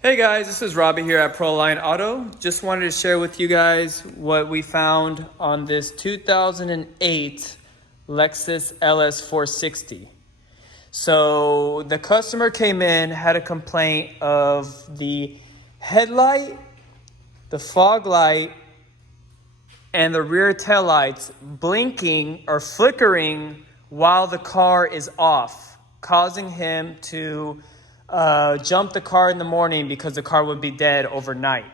Hey guys, this is Robbie here at Proline Auto. Just wanted to share with you guys what we found on this 2008 Lexus LS460. So the customer came in, had a complaint of the headlight, the fog light, and the rear tail lights blinking or flickering while the car is off, causing him to jump the car in the morning because the car would be dead overnight.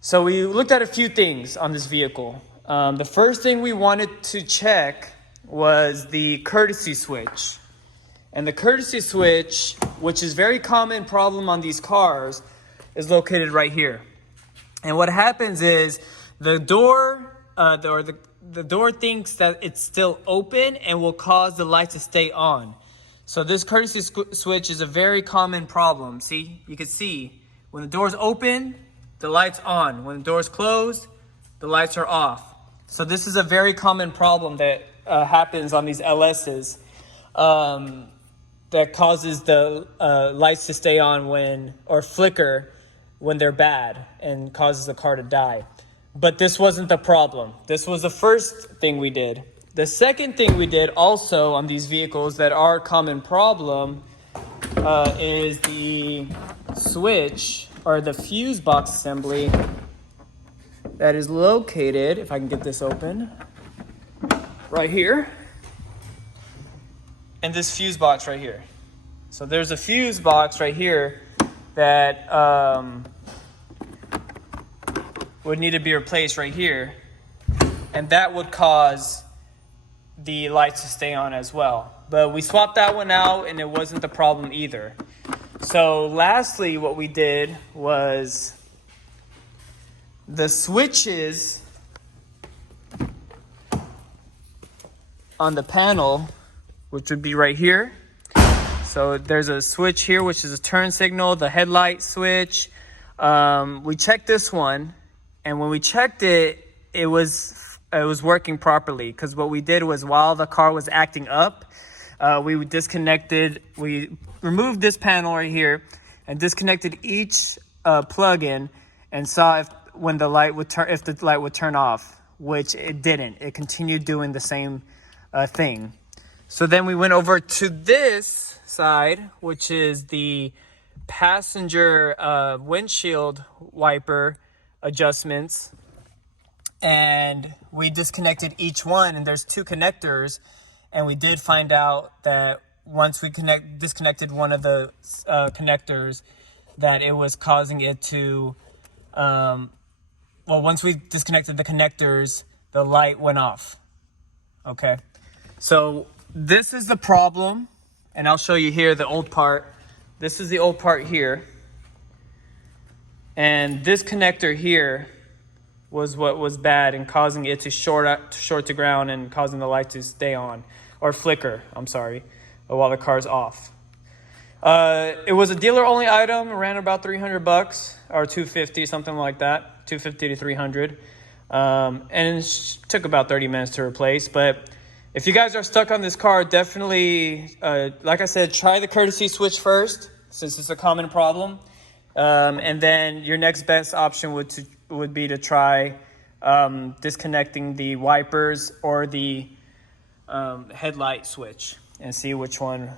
So we looked at a few things on this vehicle. The first thing we wanted to check was the courtesy switch. And the courtesy switch, which is a very common problem on these cars, is located right here. And what happens is the door, the door thinks that it's still open and will cause the light to stay on. So this courtesy switch is a very common problem. See, you can see when the door's open, the light's on. When the door's closed, the lights are off. So this is a very common problem that happens on these LSs that causes the lights to stay on or flicker when they're bad and causes the car to die. But this wasn't the problem. This was the first thing we did. The second thing we did also on these vehicles that are a common problem is the switch or the fuse box assembly that is located, if I can get this open, right here, and this fuse box right here. So there's a fuse box right here that would need to be replaced right here, and that would cause the lights to stay on as well. But we swapped that one out and it wasn't the problem either. So lastly, what we did was the switches on the panel, which would be right here. So there's a switch here, which is a turn signal, the headlight switch. We checked this one, and when we checked it, it was working properly, because what we did was while the car was acting up, we removed this panel right here and disconnected each plug-in and saw if the light would turn off, which it didn't. It continued doing the same thing. So then we went over to this side, which is the passenger windshield wiper adjustments. And we disconnected each one, and there's two connectors, and we did find out that once we disconnected one of the connectors, that it was causing it to, once we disconnected the connectors, the light went off. Okay, so this is the problem, and I'll show you here the old part. This is the old part here, and this connector here was what was bad and causing it to short to ground and causing the light to stay on, or flicker, I'm sorry, while the car's off. It was a dealer only item, ran about $300 or $250, something like that, $250 to $300. And it took about 30 minutes to replace. But if you guys are stuck on this car, definitely, like I said, try the courtesy switch first, since it's a common problem. And then your next best option would be to try disconnecting the wipers or the headlight switch and see which one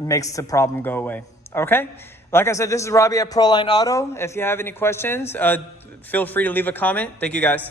makes the problem go away. Okay? Like I said, this is Robbie at Proline Auto. If you have any questions, feel free to leave a comment. Thank you, guys.